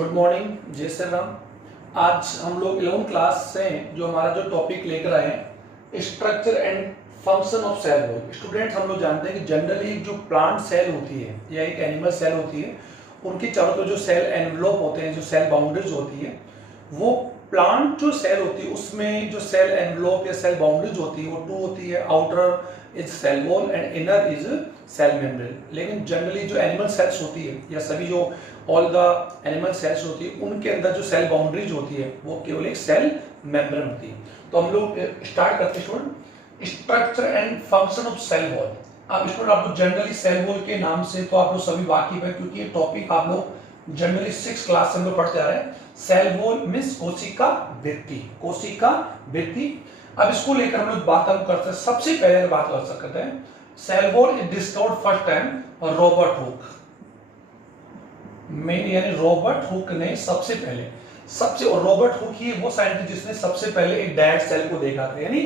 Good morning, जय श्री राम। आज हम लोग 11th क्लास से जो हमारा जो टॉपिक लेकर आए हैं structure and function of cell wall. Students, हम लोग जानते हैं कि जनरली जो प्लांट सेल होती है या एक एनिमल सेल होती है, उनके चारों तरफ जो सेल एनवलप होते हैं, जो सेल बाउंड्रीज होती है, वो प्लांट जो सेल होती है उसमें जो सेल एनवलप या सेल बाउंड्रीज होती है वो टू होती है। Outer is cell wall and inner is cell membrane. लेकिन जनरली जो एनिमल सेल्स होती है या सभी जो ऑल द एनिमल सेल्स होती है उनके अंदर जो सेल बाउंड्रीज होती है वो केवल एक सेल मेम्ब्रेन होती है। तो हम लोग स्टार्ट करते हैं student, structure and function of cell wall. अब स्टूडेंट आप लोग जनरली सेल वॉल के नाम से तो आप लोग सभी वाकिफ है, क्योंकि ये टॉपिक आप लोग जनरली 6th क्लास से हम लोग पढ़ते आ रहे हैं। सेल वॉल मींस कोशिका भित्ति, कोशिका भित्ति। अब इसको लेकर हम लोग बात हम करते हैं। सबसे पहले बात कर सकते हैं cell wall is discovered first time Robert Hooke में, यानी रॉबर्ट हुक ने सबसे पहले रॉबर्ट हुक ही वो साइंटिस्ट जिसने सबसे पहले एक डेड सेल को देखा था, यानी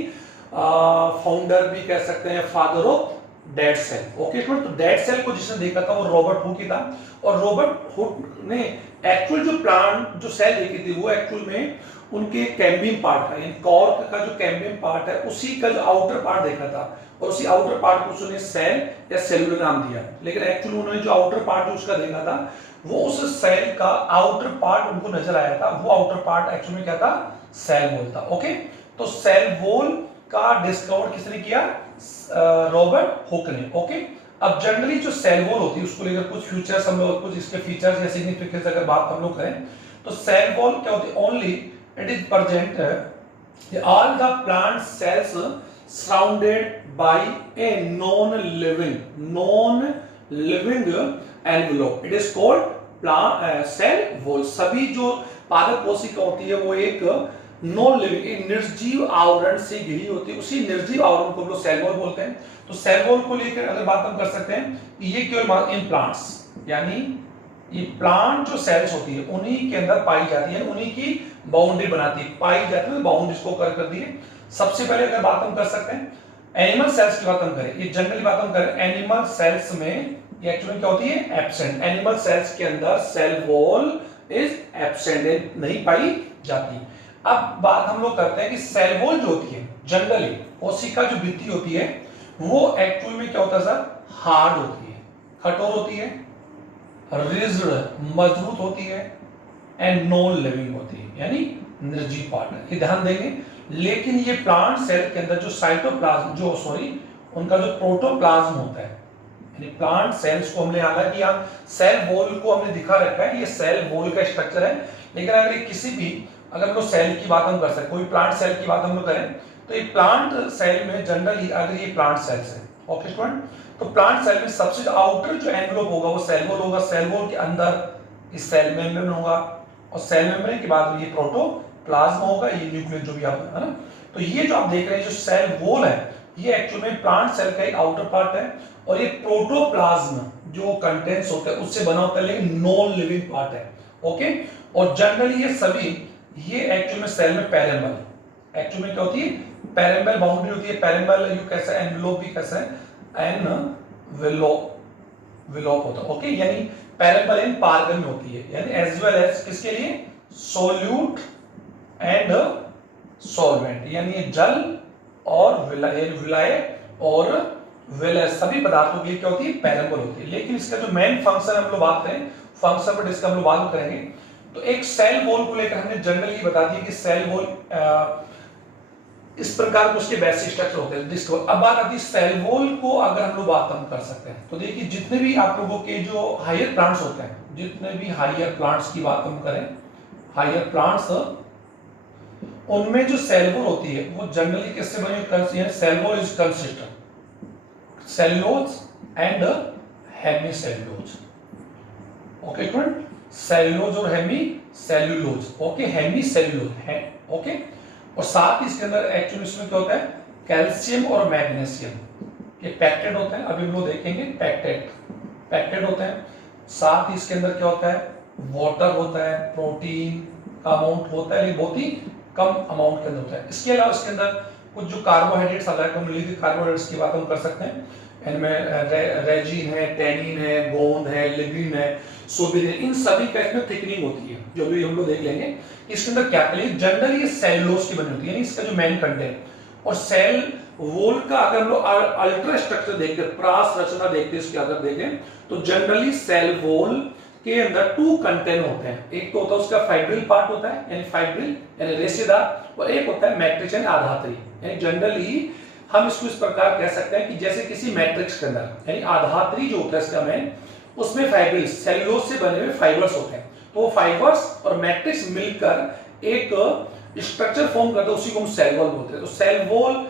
फाउंडर भी कह सकते हैं, father of dead cell. Okay, तो डेड सेल को जिसने देखा था वो रॉबर्ट हुक ही था। और रॉबर्ट हुक ने एक्चुअल जो प्लांट जो सेल देखी थी वो एक्चुअल में उनके कैम्बियम पार्ट का, यानी कॉर्क का जो कैम्बियम पार्ट है उसी का जो आउटर पार्ट देखा था, और उसी आउटर पार्ट को उसने सेल या सेलुलर नाम दिया। लेकिन एक्चुअली उन्होंने जो आउटर पार्ट जो उसका देखा था वो उस सेल का आउटर पार्ट उनको नजर आया था, वो आउटर पार्ट एक्चुअली में क्या था, सेल वॉल था। ओके, तो सेल वॉल का डिस्कवर किसने किया, रॉबर्ट हुक ने। ओके, अब जनरली जो सेल वॉल होती है उसको लेकर कुछ फ्यूचर्स हम लोग, कुछ इसके फीचर्स या सिग्निफिकेंस अगर बात हम लोग करें तो सेल वॉल क्या होती है, only it is present all the plant cells surrounded by a non living envelope, it is called cell wall. सभी जो पादप कोशिका होती है वो एक नॉन लिविंग, एक निर्जीव आवरण से घिरी होती है, उसी निर्जीव आवरण को हम लोग सेल वॉल बोलते हैं। तो सेल वॉल को लेकर अगर बात हम कर सकते हैं, ये केवल इन प्लांट्स, यानी ये प्लांट जो सेल्स होती है उन्हीं के अंदर पाई जाती है, उन्हीं की बाउंड्री बनाती है, पाई जाती है, बाउंड्रीज को कर दिए। सबसे पहले अगर बात हम कर सकते हैं एनिमल सेल्स की बात हम करें, ये जनरली बात हम करें एनिमल सेल्स में ये एक्चुअली क्या होती है, एब्सेंट। एनिमल सेल्स के अंदर सेल वॉल इज एब्सेंट, नहीं पाई जाती। अब बात हम लोग करते हैं कि सेल वॉल जो होती है जनरली कोशिका जो भित्ति होती है वो एक्चुअल में क्या होता है सर, हार्ड होती है, कठोर होती है, रिजिड मजबूत होती है, एंड नॉन लिविंग होती है, यानी निर्जीव पार्ट है, ये ध्यान देंगे। लेकिन ये प्लांट सेल के अंदर जो साइटोप्लाज्म उनका जो प्रोटोप्लाज्म होता है, यानी प्लांट सेल्स को हमने हालांकि यहाँ सेल वॉल को हमने दिखा रखा है, ये सेल वॉल का स्ट्रक्चर है। लेकिन अगर किसी भी अगर हम लोग सेल की बात हम कर सकते, कोई प्लांट सेल की बात हम लोग करें तो ये प्लांट सेल में जनरली अगर ये प्लांट सेल्स है, ओके स्टूडेंट, तो प्लांट सेल में सबसे जो आउटर जो एनवेलप होगा वो सेल वॉल होगा। सेल वॉल के अंदर इस सेल मेम्ब्रेन होगा, और सेल मेम्ब्रेन के बाद ये प्रोटोप्लाज्म होगा, ये न्यूक्लियस जो भी आप है ना। तो ये जो आप देख रहे हैं जो सेल वॉल है ये एक्चुअल में प्लांट सेल का एक आउटर पार्ट है, और ये प्रोटोप्लाज्म जो कंटेंट्स होता है उससे बना होता है, लेकिन नॉन लिविंग पार्ट है। ओके, और जनरली ये सभी ये एक्चुअल में सेल में पैरेंबल, एक्चुअल में क्या होती है, पैरेंबल बाउंड्री होती है। पैरेंबल यू कैसा है, एनवेलप भी कैसा है, एनवेलप होता है। ओके, यानी पैरेंबल इन पारगन में होती है, यानी एज वेल एज किसके लिए, सोल्यूट एंड सॉल्वेंट, यानी जल और विलाय और विलय सभी पदार्थों के लिए क्या होती है, पैरेंबल होती है। लेकिन इसका जो मेन फंक्शन हम लोग बात करें, फंक्शन पर इसका हम लोग बात करेंगे, तो एक सेल वॉल को लेकर हमने जनरली बता दिया कि सेल वॉल इस प्रकार के उसके बेसिक स्ट्रक्चर होते हैं। अब बात आती है सेल वॉल को अगर हम लोग बात हम कर सकते हैं तो देखिए जितने भी आप लोगों के जो हायर प्लांट्स होते हैं, जितने भी हायर प्लांट्स की बात हम करें, हायर प्लांट्स उनमें जो सेल वॉल होती है वो जनरली किससे बनी है, cell wall is consist cellulose and hemicellulose. Okay student, cellulose और hemi cellulose. Okay, hemi cellulose है। ओके, और साथ ही इसके अंदर एक्चुअली इसमें क्या होता है, कैल्शियम और मैग्नीशियम के पैक्टेड होते हैं। अभी हम लोग देखेंगे पैक्टेड होते हैं। साथ ही इसके अंदर क्या होता है, वाटर होता है, प्रोटीन का अमाउंट होता है, लेकिन बहुत ही कम अमाउंट के अंदर होता है। इसके अलावा इसके अंदर कुछ जो कार्बोहाइड्रेट्स आता है, कार्बोहाइड्रेट्स की बात हम कर सकते हैं। इनमें रेजिन है, टेनिन है, गोंद है, लिग्निन है, सोबिन है, इन सभी का इसमें थिकनिंग होती है, जो भी हम लोग देख लेंगे। इसके अंदर क्या जनरली ये सेलुलोज की बनी होती है, यानी इसका जो मेन कंटेंट। और सेल वॉल का अगर हम लोग अल्ट्रा स्ट्रक्चर देखते हैं, प्रास रचना देखते हैं इसके अगर देखें, तो जनरली सेल वॉल के अंदर टू कंटेंट होते हैं। एक तो होता है उसका फाइब्रिल पार्ट होता है, यानी फाइब्रिल यानी रेशेदार, और एक होता है मैट्रिक्स यानी आधात्री। यानी जनरली हम इसको इस प्रकार कह सकते हैं कि जैसे किसी मैट्रिक्स के अंदर यानी आधात्री जो होता है इसका मेन, उसमें फाइब्रिल सेलुलोज से बने हुए फाइबर्स होते हैं, तो वो फाइबर्स और मैट्रिक्स मिलकर एक स्ट्रक्चर फॉर्म करते हैं, उसी को हम सेल वॉल बोलते हैं। तो सेल वॉल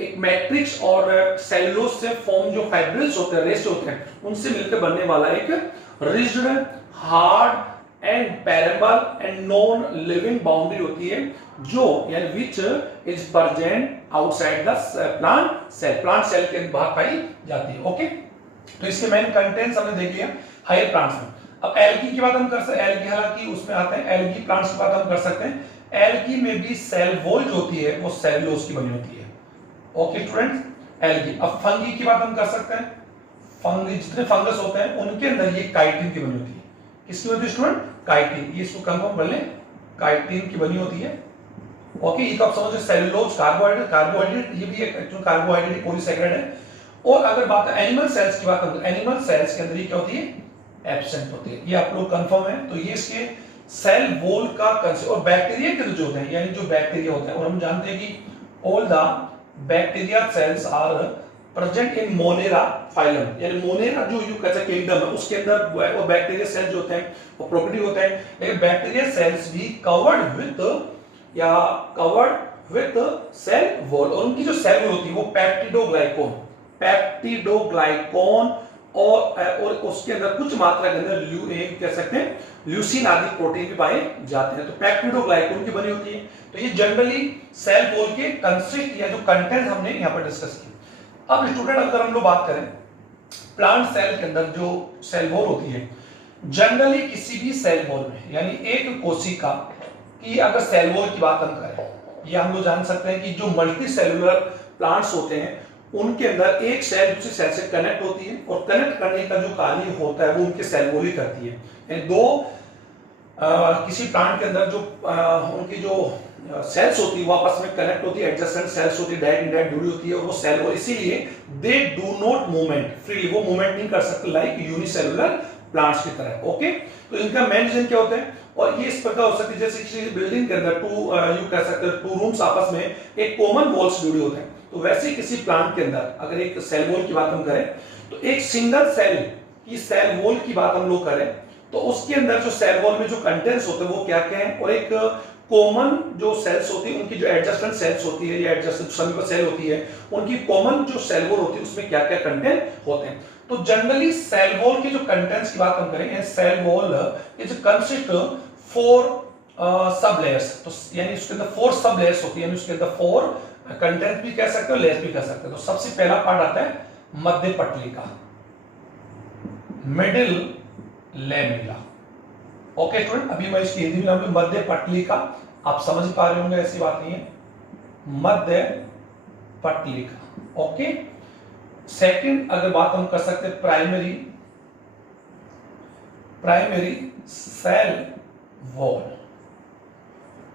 एक मैट्रिक्स और सेलुलोज से फॉर्म जो फाइब्रिल्स होते हैं, रेस्ट होते हैं, उनसे मिलकर बनने वाला एक rigid, hard and permeable and non living boundary होती है, जो यानी which is present outside the plant cell के बाहर पाई जाती है। ओके, तो इसके मेन कंटेंट्स हमने देख लिया हायर प्लांट्स में। अब एल्गी की बात हम कर सकते हैं, एल्गी हालांकि उसमें आते हैं, एल्गी प्लांट्स की बात हम कर सकते हैं। एल्गी में भी सेल वॉल जो होती है वो सेलुलोज की बनी होती है। Okay students, algae. अब फंगी की बात हम कर सकते हैं, फंगी जितने फंगस होते हैं उनके अंदर ये काइटिन की बनी होती है। किसकी होती है स्टूडेंट? काइटिन। ये इसको कंफर्म कर लें, काइटिन की बनी होती है। ओके, ये तो आप समझो सेलुलोज कार्बोहाइड्रेट, ये भी एक कार्बोहाइड्रेट पॉलीसैकेराइड है। और अगर बात एनिमल सेल्स की बात करें, एनिमल सेल्स के अंदर ये क्या होती है? एब्सेंट होती है। ये आप लोग कंफर्म है। तो ये इसके सेल वॉल का कंसेप्ट। और बैक्टीरिया के जो होते हैं, यानी जो बैक्टीरिया होते हैं, और हम जानते हैं कि all the bacteria cells are present in Monera phylum, यानी मोनेरा जो यूकैरियोटिक किंगडम है उसके अंदर वो बैक्टीरिया सेल जो होते हैं वो प्रोपर्टी होते हैं। लेकिन बैक्टीरिया सेल्स भी कवर्ड विद सेल वॉल, और उनकी जो सेल वॉल होती है वो पेप्टिडोग्लाइकॉन और उसके अंदर कुछ मात्रा के अंदर कह सकते हैं ल्यूसीन आदि प्रोटीन भी पाए जाते हैं। तो पेप्टिडोग्लाइकॉन की बनी होती है। तो ये जनरली सेल वॉल के कंसिस्ट या जो कंटेंट हमने यहाँ पर डिस्कस किया। अब स्टूडेंट अगर हम लोग बात करें प्लांट सेल के अंदर जो सेल वॉल होती है, जनरली किसी भी सेल वॉल में यानी एक कोशिका की अगर सेल वॉल की बात हम करें, या हम लोग जान सकते हैं कि जो मल्टी सेलुलर प्लांट्स होते हैं उनके अंदर एक सेल दूसरी सेल से कनेक्ट होती है, और कनेक्ट करने का जो कार्य होता है वो उनके सेल वॉल ही करती है। यानी किसी प्लांट के अंदर जो उनकी जो सेल्स होती है वो आपस में कनेक्ट होती है, एडजेसेंट सेल्स होती है, डायरेक्ट इनडायरेक्ट जुड़ी होती है, और वो सेल वॉल, इसीलिए they do not movement freely, वो मूवमेंट नहीं कर सकते लाइक यूनिसेलुलर प्लांट्स की तरह। ओके, तो इनका मेन रीजन क्या होते हैं? और ये इस प्रकार हो सकती है जैसे किसी बिल्डिंग के अंदर यू कह सकते हैं टू रूम्स आपस में एक कॉमन वॉल्स जुड़ी होते हैं, तो वैसे किसी प्लांट के अंदर अगर एक सेल वॉल की बात हम करें, तो एक सिंगल सेल की सेल वॉल की बात हम लोग करें तो उसके अंदर जो सेल वॉल में जो कंटेंट्स होते हैं वो क्या क्या है, और एक कॉमन जो सेल्स होती है उनकी जो एडजस्टेंट सेल्स होती है या एडजस्टेंट समीप सेल होती है, उनकी कॉमन जो सेल वॉल होती है उसमें क्या क्या कंटेंट होते हैं। तो जनरली सेल वॉल के जो कंटेंट्स की बात हम करें, सेल वॉल इज कंसिस्ट 4 सब लेयर्स, तो यानी उसके अंदर 4 सब लेयर्स होती है, यानी उसके अंदर 4 कंटेंट भी कह सकते हो, लेयर्स भी कह सकते हो। तो सबसे पहला पार्ट आता है मध्य पटली का, मिडिल लेमिला। ओके स्टूडेंट, अभी मैं इसकी हिंदी में मध्य पटली का, आप समझ पा रहे होंगे, ऐसी बात नहीं है, मध्य पटली का। ओके, सेकंड अगर बात हम कर सकते हैं प्राइमरी सेल वॉल,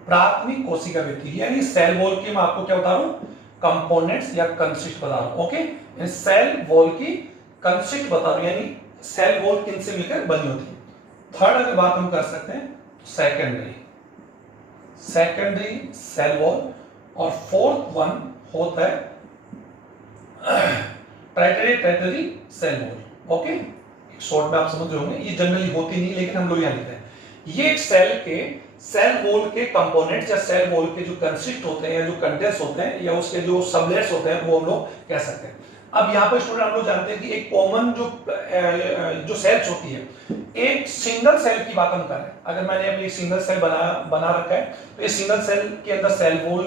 प्राथमिक कोशिका भित्ति, यानी सेल वॉल की मैं आपको क्या बता रहा हूं, कंपोनेंट्स या कंसिस्ट बता रहा हूं। ओके, सेल वॉल की कंसिस्ट बता रहा हूं, यानी सेल वॉल किन से मिलकर बनी होती है। थर्ड अगर बात हम कर सकते हैं सेकेंडरी सेल वॉल, और फोर्थ वन होता है tertiary cell wall. Okay, short में आप समझ रहे होंगे, ये जनरली होती नहीं लेकिन हम लोग यहां लिखते हैं। ये एक सेल वॉल के कंपोनेंट्स या सेल वॉल के जो कंसिस्ट होते हैं या जो कंटेंट्स होते हैं या उसके जो सबलेट्स होते हैं वो हम लोग कह सकते हैं। अब यहाँ पर स्टूडेंट हम लोग जानते हैं कि एक कॉमन जो सेल्स होती है, एक सिंगल सेल की बात हम करें, अगर मैंने अभी सिंगल सेल बना रखा है तो ये सिंगल सेल के अंदर सेल वॉल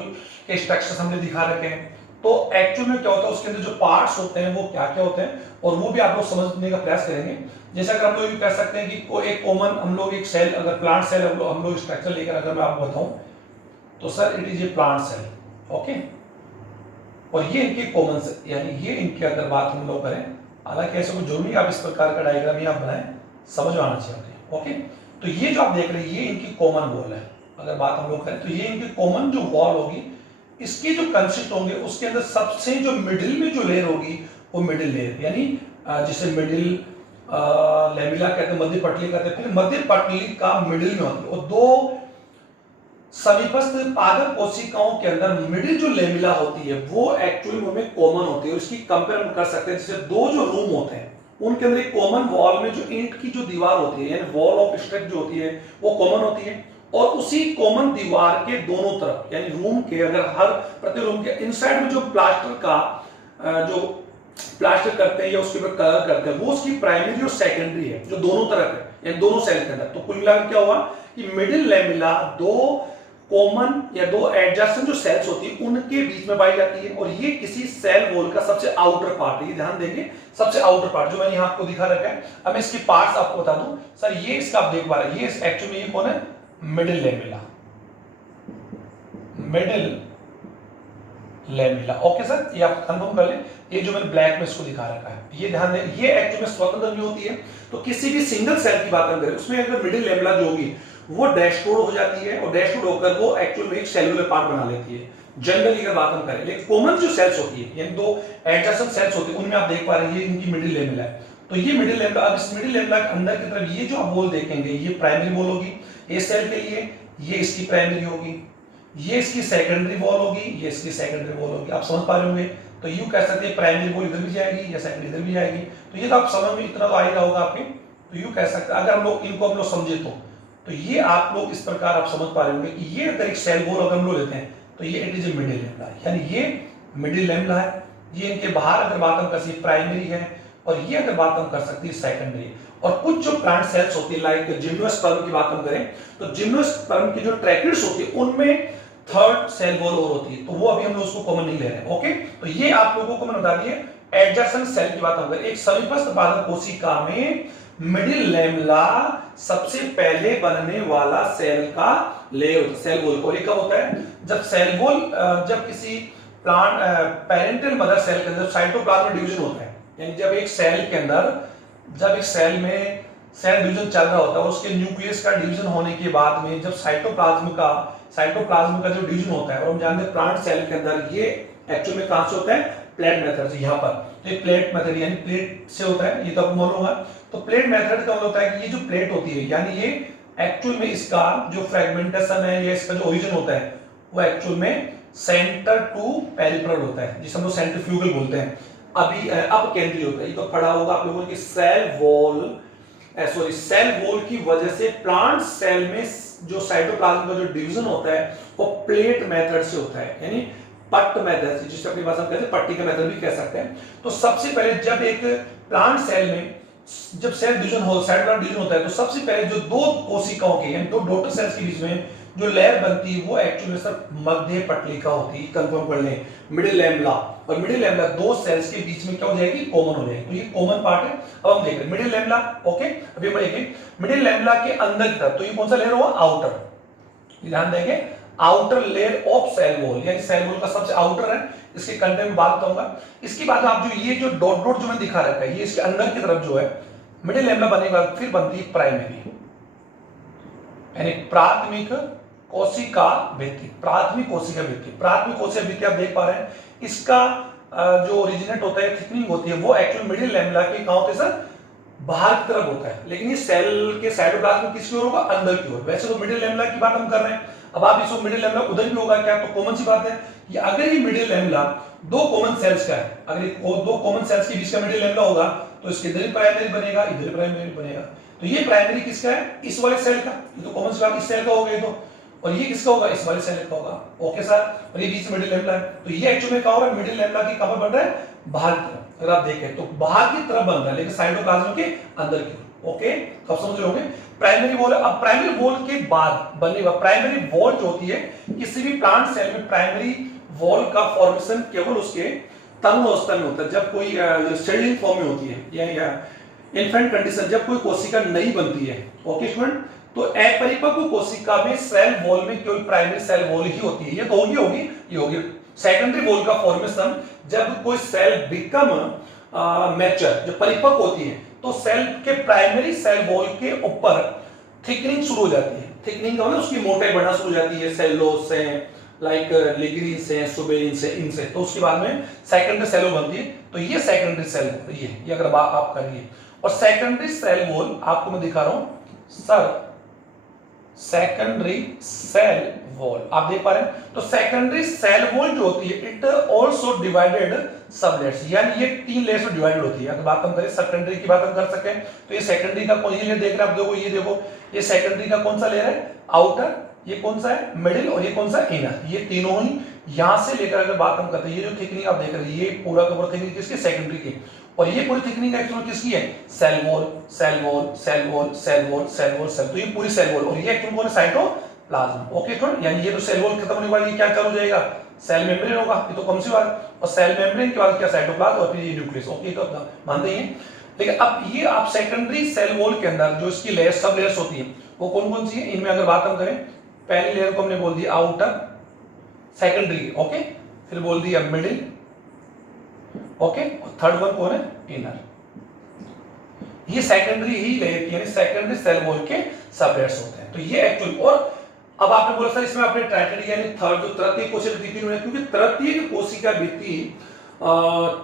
के स्ट्रक्चर्स हमने दिखा रखे हैं। तो एक्चुअल में क्या होता है, उसके अंदर जो पार्ट्स होते हैं वो क्या क्या होते हैं, और वो भी आप लोग समझने का प्रयास करेंगे। जैसे अगर हम लोग ये कह सकते हैं कि एक कॉमन हम लोग एक सेल, अगर प्लांट सेल हम लोग स्ट्रक्चर लेकर अगर मैं आपको बताऊं तो sir it is a plant cell. Okay, और ये इनके कॉमन से, यानी ये इनकी अगर बात हम लोग करें, हालांकि ऐसा कोई जरूरी आप इस प्रकार का डायग्राम ही आप बनाएं, समझ में आना चाहिए। ओके, तो ये जो आप देख रहे हैं ये इनकी कॉमन वॉल है। अगर बात हम लोग करें तो ये इनकी कॉमन जो वॉल होगी, इसके जो कंसिस्ट होंगे उसके अंदर सबसे जो मिडिल में जो लेयर होगी वो मिडिल लेयर, यानी जिसे मिडिल लेमिला कहते हैं, मध्य पटली कहते हैं, फिर मध्य पटली का मिडिल में होती है। और दो समीपस्थ पादप कोशिकाओं के अंदर मिडिल जो लेमिला होती है वो एक्चुअली में कॉमन होती है। इसकी कंपेयर हम कर सकते हैं, जैसे दो जो रूम होते हैं उनके अंदर एक कॉमन वॉल में जो ईंट की जो दीवार होती है, यानी वॉल ऑफ स्ट्रक्चर जो होती है वो कॉमन होती है, और उसी कॉमन दीवार के दोनों तरफ, यानी रूम के अगर हर प्रति रूम के इनसाइड में जो प्लास्टर का जो प्लास्टर करते हैं या उसके ऊपर कलर करते हैं, वो उसकी प्राइमरी और सेकेंडरी है जो दोनों तरफ है, यानी दोनों सेल के अंदर। तो कुल मिलाकर क्या हुआ कि मिडिल लेमिला दो कॉमन या दो एडजस्टेंट जो सेल्स होती है उनके बीच में पाई जाती है, और ये किसी सेल वॉल का सबसे आउटर पार्ट है। ये ध्यान देंगे, सबसे आउटर पार्ट जो मैंने यहाँ आपको दिखा रखा है। अब इसके पार्ट्स आपको बता दूं सर, ये इसका आप देख पा रहे हैं, ये एक्चुअली ये कौन है, middle lamella, middle lamella. Okay sir, ये आप कंफर्म कर लें। ये जो मैंने ब्लैक में इसको दिखा रखा है, ये ध्यान दें, ये एक्चुअली में स्वतंत्र नहीं होती है। तो किसी भी सिंगल सेल की बात करें उसमें अगर मिडिल लेमिला जो होगी वो डैशबोर्ड हो जाती है, और डैशबोर्ड होकर वो एक्चुअल में एक सेलुलर पार्ट बना लेती है जनरली अगर बात हम करें। लेकिन कॉमन जो सेल्स होती है, यानी दो एडजेसेंट सेल्स होती है, उनमें आप देख पा रहे हैं ये इनकी मिडिल लेमिला है। तो ये मिडिल लेमिला, अब इस मिडिल लेमिला के अंदर की तरफ ये जो आप वॉल देखेंगे ये प्राइमरी वॉल होगी इस सेल के लिए, ये इसकी प्राइमरी होगी, ये इसकी सेकेंडरी वॉल होगी, ये इसकी सेकेंडरी वॉल होगी। आप समझ पा रहे होंगे। तो यूं कह सकते हैं प्राइमरी वॉल इधर भी जाएगी या सेकेंडरी इधर भी जाएगी। तो ये तो आप समझ में इतना तो आ ही रहा होगा आपके। तो यूं कह सकते हैं, अगर हम लोग इनको हम लोग समझे तो ये आप लोग इस प्रकार आप समझ पा रहे होंगे कि ये अगर एक सेल वॉल अगर हम लोग लेते हैं तो ये it is a middle lamella, यानी ये मिडिल लेमिला है। ये इनके बाहर अगर बात हम कर सकते प्राइमरी है, और ये अगर बात हम कर सकते हैं सेकेंडरी। और कुछ जो प्लांट सेल्स होती है लाइक जिम्नोस्पर्म की बात हम करें तो जिम्नोस्पर्म की जो ट्रैकिड्स होती है उनमें थर्ड सेल वॉल और होती है, तो वो अभी हम लोग उसको कॉमन नहीं ले रहे हैं। ओके, तो ये आप लोगों को मैंने बता दिए एडजेसेंट सेल की बात हम करें। एक समीपस्थ पादप कोशिका में मिडिल लेमिला सबसे पहले बनने वाला सेल का लेयर होता है, सेल वॉल को। कब होता है जब सेल वॉल जब किसी प्लांट पेरेंटल मदर सेल के अंदर साइटोप्लाज्म डिवीजन होता है, यानी जब एक सेल के अंदर जब एक सेल में सेल डिवीजन चल रहा होता है, उसके न्यूक्लियस का डिवीजन होने के बाद में जब साइटोप्लाज्म का जो डिवीजन होता है, और हम जानते हैं प्लांट सेल के अंदर ये एक्चुअल में कहां से होता है, प्लेट मेथड से। यहाँ पर ये प्लेट मेथड यानी प्लेट से होता है, ये तो आपको मालूम होगा। तो प्लेट मेथड का मतलब होता है कि ये जो प्लेट होती है, यानी ये एक्चुअल में इसका जो फ्रेगमेंटेशन है या इसका जो ओरिजिन होता है वो एक्चुअल में सेंटर टू पेरिफेरल होता है, जिसे हम लोग सेंट्रीफ्यूगल बोलते हैं। अभी अब केंद्रीय होता है। ये तो पढ़ा होगा आप लोगों की सेल वॉल की वजह से प्लांट सेल में जो साइटोप्लाज्म का जो डिवीजन होता है वो प्लेट मेथड से होता है, यानी पट्ट मेथड, जिसे अपनी भाषा में कहते हैं पट्टी का मेथड भी कह सकते हैं। तो सबसे पहले जब एक प्लांट सेल में जब सेल डिवीजन होता है तो सबसे पहले जो दो कोशिकाओं के यानी दो डॉटर सेल्स के बीच में जो लेयर बनती है वो एक्चुअली सर मध्य पटलिका होती है। कंफर्म कर लें, मिडिल लेमिला और मिडिल लेमिला दो सेल्स के बीच में क्या हो जाएगी, कॉमन हो जाएगी। तो ये कॉमन पार्ट है। अब हम देख रहे हैं मिडिल लेमिला। ओके, अभी हम देखेंगे मिडिल लेमिला के अंदर की तरफ, तो ये कौन सा लेयर हुआ, आउटर। ध्यान देंगे, outer layer of cell wall, यानी सेल वॉल का सबसे आउटर है। इसके कंटेंट में बात करूंगा। इसके बाद आप जो ये जो डॉट डॉट जो मैंने दिखा रखा है, ये इसके अंदर की तरफ जो है मिडिल लेमिला बनने के बाद फिर बनती है प्राइमरी, यानी प्राथमिक कोशिका भित्ति। प्राथमिक कोशिका भित्ति, प्राथमिक कोशिका भित्ति आप देख पा रहे हैं, इसका जो ओरिजिनेट होता है, थिकनिंग होती है, वो एक्चुअल मिडिल लेमिला के कहां होते हैं सर, बाहर की तरफ होता है। लेकिन ये सेल के साइटोप्लाज्म किसकी ओर होगा, अंदर की ओर। वैसे तो मिडिल लेमिला की बात हम कर रहे हैं, अब आप इसको मिडिल लेमिला उधर भी होगा क्या, तो कॉमन सी बात है कि अगर ये मिडिल लेमिला दो कॉमन सेल्स का है, अगर दो कॉमन सेल्स के बीच का मिडिल लेमिला होगा तो इसके इधर प्राइमरी बनेगा, इधर प्राइमरी बनेगा। तो ये प्राइमरी किसका है, इस वाले सेल का। ये तो कॉमन सी बात, इस सेल का होगा ये तो, और ये किसका होगा, इस वाले सेल का होगा। ओके सर, और ये बीच में मिडिल लेमिला है। तो ये एक्चुअली में क्या हो रहा है, मिडिल लेमिला की कहां बन रहा है, बाहर की तरफ। अगर आप देखें तो बाहर की तरफ बन रहा है, लेकिन साइटोप्लाज्म के अंदर की ओर। ओके, तो आप समझ रहे होंगे प्राइमरी वॉल। अब प्राइमरी वॉल के बाद बनने वाला प्राइमरी वॉल जो होती है, किसी भी प्लांट सेल में प्राइमरी वॉल का फॉर्मेशन केवल उसके तरुण अवस्था में होता है, जब कोई सेलिंग फॉर्म में होती है या इन्फेंट कंडीशन, जब कोई कोशिका नहीं बनती है। ओके स्टूडेंट, तो अपरिपक्व कोशिका में सेल वॉल में केवल प्राइमरी सेल वॉल ही होती है। ये तो होगी ये होगी सेकेंडरी वॉल का फॉर्मेशन जब कोई सेल बिकम मैच्योर, जब परिपक्व होती है, तो सेल के प्राइमरी सेल वॉल के ऊपर थिकनिंग शुरू हो जाती है। थिकनिंग का मतलब उसकी मोटाई बढ़ना शुरू हो जाती है, सेलोज से, लाइक लिग्रीन से, सुबेरिन से, इनसे। तो उसके बाद में सेकेंडरी सेल वॉल बनती है। तो ये सेकेंडरी सेल वॉल, ये अगर बात आप करिए, और सेकेंडरी सेल वॉल आपको मैं दिखा रहा हूं सर, सेकेंडरी सेल वॉल आप देख पा रहे हैं। तो सेकेंडरी सेल वॉल जो होती है, इट आल्सो डिवाइडेड सबलेट्स, यानी ये 3 लेयर्स में डिवाइडेड होती है। अगर बात हम करें सेकेंडरी की बात हम कर सकते हैं, तो ये सेकेंडरी का कौन सी लेयर देख रहे हैं आप, देखो ये देखो, ये सेकेंडरी का कौन सा लेयर है, आउटर, ये कौन सा है, मिडिल, और ये कौन सा, इनर। ये तीनों ही यहां से लेकर अगर बात हम करते हैं, ये जो थिकनिंग आप देख रहे हैं, ये पूरा का पूरा थिकनिंग किसकी, सेकेंडरी की। और ये पूरी थिकनिंग एक्चुअली किसकी है, cell wall, cell wall, cell wall, cell wall, cell wall, cell. तो ये पूरी सेल वॉल, और ये एक्चुअली कौन है, साइटोप्लाज्म। ओके फ्रेंड, यानी ये तो सेल वॉल खत्म होने के बाद ये क्या चालू हो जाएगा, सेल मेम्ब्रेन होगा। ये तो कौन सी बात, और सेल मेम्ब्रेन के बाद क्या, साइटोप्लाज्म, और फिर ये न्यूक्लियस। ओके, तो मानते हैं। लेकिन अब ये आप सेकेंडरी सेल वॉल के अंदर जो इसकी लेयर, सब लेयर्स होती है, वो कौन कौन सी है, इनमें अगर बात हम करें, पहली लेयर को हमने बोल दिया आउटर, सेकेंडरी, ओके, फिर बोल दिया मिडिल, ओके, और थर्ड वन कौन है, इनर। ये सेकेंडरी ही लेयर की, यानी सेकेंडरी सेल वॉल के सब लेयर्स होते हैं। तो ये एक्चुअली, और अब आपने बोला सर इसमें आपने ट्राइटेरिया यानी थर्ड जो तृतीय कोशिका भित्ति, क्योंकि तृतीय कोशिका भित्ति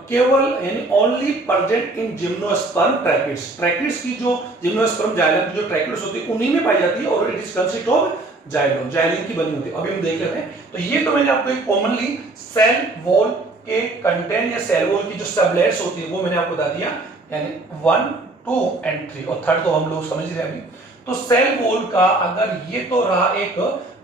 केवल यानी only present in gymnosperm tracheids. Tracheids की जो जिम्नोस्पर्म जाइलम की जो ट्रैकिड्स होती है उन्हीं में पाई जाती है, और it is consist of xylem, xylene की बनी होती है। अभी हम देख लेते हैं। तो ये तो मैंने आपको एक कॉमनली सेल वॉल के कंटेंट या सेल वॉल की जो सबलेयर्स होती है वो मैंने आपको बता दिया, यानी 1, 2 एंड 3, और थर्ड तो हम लोग समझ रहे हैं अभी। तो सेल वॉल का अगर ये तो रहा एक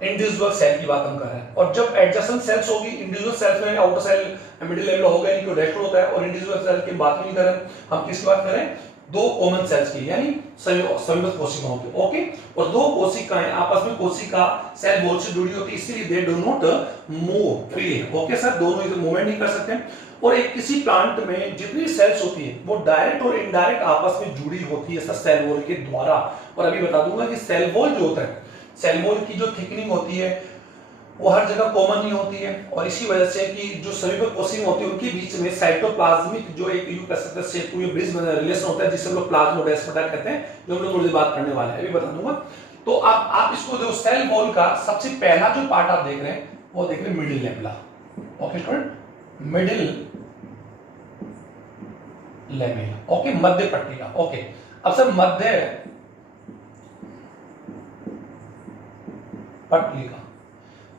इंडिविजुअल सेल की बात हम कर रहे हैं, और जब एडजेसेंट सेल्स होगी, इंडिविजुअल सेल्स में आउटर सेल मिडिल लेवल होगा, इनको रेस्टोर होता है, और इंडिविजुअल सेल की बात नहीं कर रहे हैं हम, किसकी बात कर रहे हैं, दो कॉमन सेल्स की, यानी संयुक्त कोशिकाओं की। ओके, और दो कोशिकाएं आपस में कोशिका सेल वॉल से जुड़ी होती है, इसीलिए they do not move freely. Okay sir, दोनों इधर मूवमेंट नहीं कर सकते। और एक किसी प्लांट में जितनी सेल्स होती है वो डायरेक्ट और इनडायरेक्ट आपस में जुड़ी होती है सेल वॉल के द्वारा। और अभी बता दूंगा कि सेल वॉल जो होता है, सेल वॉल की जो थिकनिंग होती है वो हर जगह कॉमन नहीं होती है, और इसी वजह से कि जो समीपक कोशिकाएं होती है उनके बीच में साइटोप्लाज्मिक जो एक यू कह सकते हैं सेतु या ब्रिज रिलेशन होता है, जिसे हम लोग प्लाज्मोडेस्माटा कहते हैं, जो हम लोग थोड़ी देर बात करने वाले हैं, अभी बता दूंगा। तो आप इसको देखो, सेल वॉल का सबसे पहला जो पार्ट आप देख रहे हैं वो देख रहे हैं middle lamella. Okay student, middle lamella, okay, मध्य पट्टिका। ओके, अब सर मध्य पट्टिका,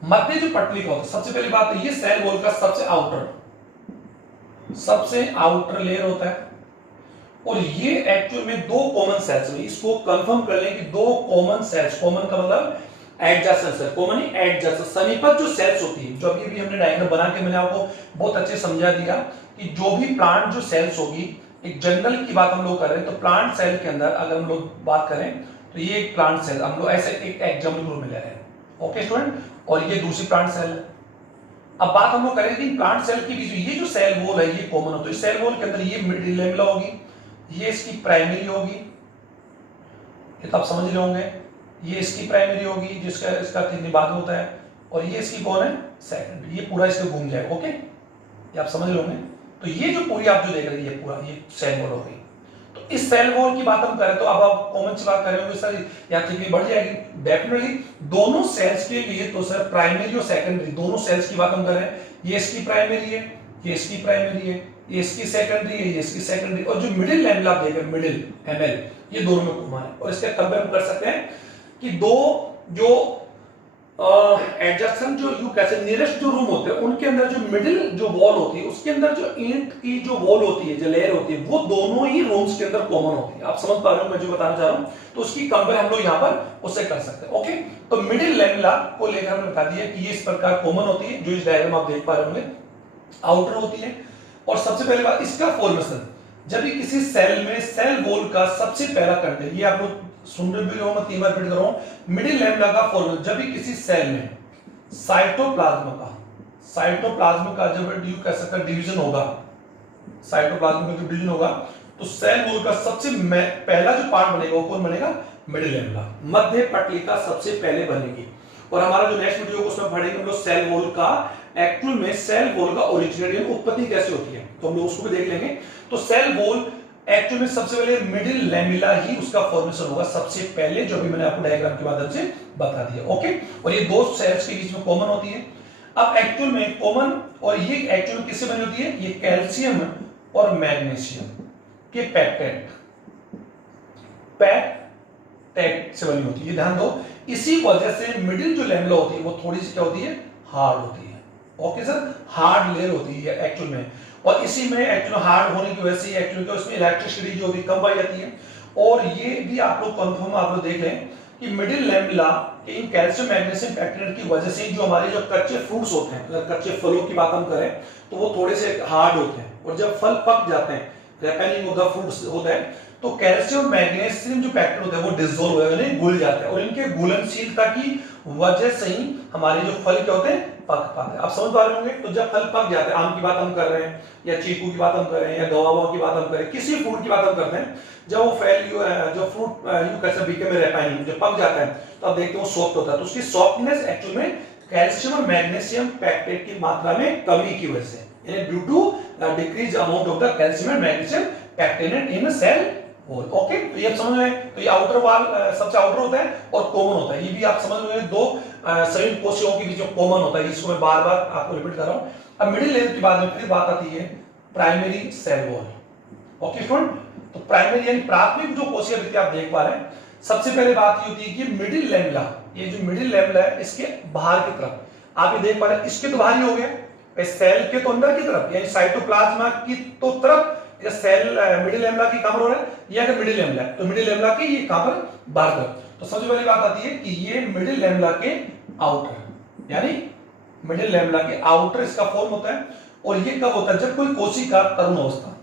मध्य जो पट्टिका होता है, सबसे पहली बात तो ये सेल वॉल का सबसे आउटर लेयर होता है, और ये एक्चुअल में दो कॉमन सेल्स में, इसको कंफर्म कर लें कि दो कॉमन सेल्स, कॉमन का मतलब एडजेसेंट सेल, कॉमन ही एडजेसेंट, समीपक जो सेल्स होती है, जो अभी भी हमने डायग्राम बना के मैंने आपको बहुत अच्छे समझा दिया कि जो भी प्लांट जो सेल्स होगी, एक जनरल की बात हम लोग कर रहे हैं, तो प्लांट सेल के अंदर अगर हम लोग बात करें तो ये एक प्लांट सेल हम लोग ऐसे एक एग्जाम्पल में ले रहे हैं। ओके स्टूडेंट, और ये दूसरी प्लांट सेल है। अब बात हम लोग करें कि प्लांट सेल के बीच ये जो सेल वॉल है ये कॉमन हो, तो इस सेल वॉल के अंदर ये मिडिल लेमेला होगी, ये इसकी प्राइमरी होगी, ये तो आप समझ रहे होंगे, ये इसकी प्राइमरी होगी जिसका इसका बाद में होता है, और ये इसकी कौन है, सेकंडरी। ये पूरा इसमें घूम जाएगा। ओके, ये आप समझ रहे होंगे। तो ये जो पूरी आप जो देख रहे हैं ये पूरा ये सेल वॉल हो गई। तो इस सेल वॉल की बात हम करें तो अब आप कॉमन से बात कर रहे होंगे सर यहाँ थिकनेस बढ़ जाएगी। डेफिनेटली दोनों सेल्स के लिए तो सर प्राइमरी और सेकेंडरी दोनों सेल्स की बात हम कर रहे हैं, ये इसकी प्राइमरी है, ये इसकी प्राइमरी है, ये इसकी सेकेंडरी है, ये इसकी सेकेंडरी, और जो मिडिल लेवल आप देख रहे हैं मिडिल एमएल, ये दोनों में कॉमन है। और इसके कंपेयर कर सकते हैं कि दो जो एडजेसेंट जो यू कैसे नियरेस्ट जो रूम होते हैं उनके अंदर जो मिडिल जो वॉल होती है उसके अंदर जो ईंट की जो वॉल होती है, जो लेयर होती है, वो दोनों ही रूम्स के अंदर कॉमन होती है। आप समझ पा रहे हो मैं जो बताना चाह रहा हूं, तो उसकी कंपेयर हम लोग यहां पर उससे कर सकते हैं। ओके, तो मिडिल लेमेला को लेकर हमने बता दिया कि ये इस प्रकार कॉमन होती है, जो इस डायग्राम आप देख पा रहे होंगे आउटर होती है। और सबसे पहली बात इसका फॉर्मेशन, जब भी किसी सेल में सेल वॉल का सबसे पहला कंटेंट, ये आप लोग सुन रहे भी हो, मैं 3 बार रिपीट कर रहा हूं, मिडिल लेमेला का फॉर्मेशन, जब भी किसी सेल में साइटोप्लाज्म का जब यू कह सकते हैं डिवीजन होगा, साइटोप्लाज्म का जो डिवीजन होगा, तो सेल वॉल का सबसे पहला जो पार्ट बनेगा वो कौन बनेगा, मिडिल लेमेला, मध्य पटलिका सबसे पहले बनेगी। और हमारा जो नेक्स्ट वीडियो उसमें पढ़ेंगे हम लोग सेल वॉल का एक्चुअल में सेल वॉल का ओरिजिनेट उत्पत्ति कैसे होती है, तो हम लोग उसको भी देख लेंगे। तो सेल वॉल एक्चुअल में सबसे पहले मिडिल लैमेला ही उसका फॉर्मेशन होगा सबसे पहले, जो भी मैंने आपको डायग्राम के माध्यम से बता दिया। ओके, और ये दो सेल्स के बीच में कॉमन होती है। अब एक्चुअल में कॉमन, और ये एक्चुअल में किससे बनी होती है, ये कैल्शियम और मैग्नीशियम के पैक्टेट से बनी होती है, ध्यान दो। इसी वजह से मिडिल जो लैमेला होती है वो थोड़ी सी क्या होती है, हार्ड होती है। ओके सर, हार्ड लेयर होती है एक्चुअल में, और इसी में एक्चुअल हार्ड होने की वजह से एक्चुअल तो इसमें इलेक्ट्रिसिटी जो भी कम पाई जाती है। और ये भी आप लोग कंफर्म आप लोग देख लें कि मिडिल लैमेला के इन कैल्शियम मैग्नीशियम पैक्टेट की वजह से जो हमारे जो कच्चे फ्रूट्स होते हैं, अगर कच्चे फलों की बात हम करें तो वो थोड़े से हार्ड होते हैं, और जब फल पक जाते हैं, रिपेनिंग ऑफ द फ्रूट्स होता है, तो कैल्शियम मैग्नीशियम जो पैक्टेट होते हैं वो डिसॉल्व हो जाते हैं, घुल जाते हैं, और इनके घुलनशीलता की वजह से ही हमारे जो फल क्या होते हैं, पक पाते हैं। आप समझ पा रहे होंगे। तो जब फल पक जाते हैं, आम की बात हम कर रहे हैं, या चीकू की बात हम कर रहे हैं, या गवावा की बात हम करें, किसी फ्रूट की बात हम करते हैं, जब वो फैल जो फ्रूट यू कैसे बीके में रिपेनिंग जो पक जाता है, तो आप देखते हो सॉफ्ट होता है। तो उसकी सॉफ्टनेस एक्चुअल में कैल्शियम और मैग्नीशियम पैक्टेट की मात्रा में कमी की वजह से, यानी due to decrease amount of the calcium and magnesium pectate in cell wall. Okay, तो ये समझ में, तो ये आउटर वॉल सबसे आउटर होता है और कॉमन होता है। ये भी आप समझ में, दो संयुक्त कोशिकाओं के बीच में कॉमन होता है, इसको मैं बार बार आपको रिपीट कर रहा हूं। अब मिडिल लेयर की बात में फिर बात आती है primary cell wall. Okay student, तो प्राइमरी यानी प्राथमिक जो कोशिका भित्ति आप देख पा रहे हैं, सबसे पहले बात ये होती है कि मिडिल लैमेला, ये जो मिडिल लैमेला है इसके बाहर की तरफ आप ये देख पा रहे हैं, इसके तो बाहर ही हो गया, सेल के तो अंदर की तरफ यानी साइटोप्लाज्मा की तो तरफ सेल मिडिल लैमेला की कहां पर हो रहा है, ये अगर मिडिल लैमेला है तो मिडिल लैमेला की ये कहां पर, बाहर तरफ। तो सबसे पहली बात आती है कि ये मिडिल लैमेला के आउटर, यानी मिडिल लैमेला के आउटर इसका फॉर्म होता है। और ये कब होता है, जब कोई कोशिका तरुण अवस्था,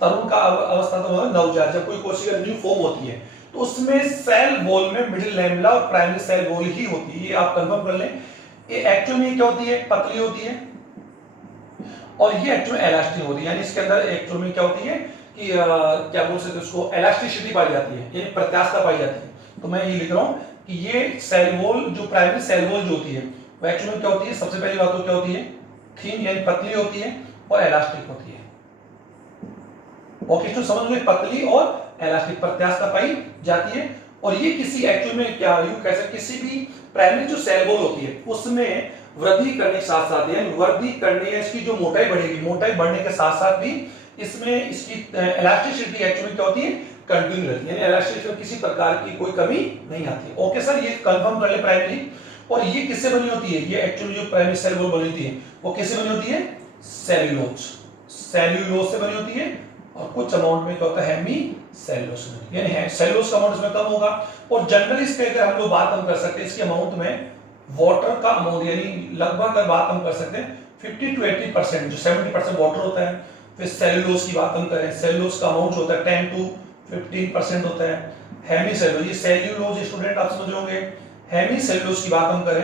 तरुण का अवस्था तो नवजात, जब कोई कोशिका न्यू फॉर्म होती है तो उसमें सेल वॉल में मिडिल लैमेला और प्राइमरी सेल वॉल ही होती है, ये आप कंफर्म कर लें। ये एक्चुअल में क्या होती है, पतली होती है, और ये एक्चुअल में इलास्टिक होती है, यानी इसके अंदर एक्चुअल में क्या होती है कि क्या बोल सकते हैं उसको, इलास्टिसिटी पाई जाती है, यानी प्रत्यास्थता पाई जाती है। तो मैं ये लिख रहा हूं कि ये सेल वॉल जो प्राइमरी सेल वॉल जो होती है वो एक्चुअल में क्या होती है, सबसे पहली बात तो क्या होती है, थिन यानी पतली होती है और इलास्टिक होती है। ओके, तो समझ लो, पतली और इलास्टिक प्रत्यास्थता पाई जाती है। और ये किसी एक्चुअल में क्या यूं कैसे, किसी भी प्राइमरी जो सेल वॉल होती है उसमें वृद्धि करने के साथ साथ, यानी वृद्धि करने या इसकी जो मोटाई बढ़ेगी, मोटाई बढ़ने के साथ साथ भी इसमें इसकी इलास्टिसिटी एक्चुअली क्या होती है, कंटिन्यू रहती है, यानी इलास्टिसिटी में किसी प्रकार की कोई कमी नहीं आती है। ओके सर, ये कंफर्म कर ले प्राइमरी। और ये किससे बनी होती है, ये एक्चुअली जो प्राइमरी सेल वॉल बनी होती है वो किससे बनी होती है, सेल्यूलोज, सेल्यूलोज से बनी होती है। और कुछ अमाउंट में क्या होता है, हेमी सेल्यूलोज, यानी सेल्यूलोज का अमाउंट इसमें कम होगा। और जनरली इसके अगर हम लोग बात हम कर सकते हैं इसके अमाउंट में, वाटर का अमाउंट यानी लगभग अगर बात हम कर सकते हैं 50 to 80%, जो 70% वाटर होता है। फिर सेल्यूलोज की बात हम करें, सेल्यूलोज का अमाउंट होता है 10 to 15% होता है। हेमी सेल्यूलोज, ये सेल्यूलोज स्टूडेंट आप समझ होंगे। हेमी सेल्यूलोज की बात हम करें,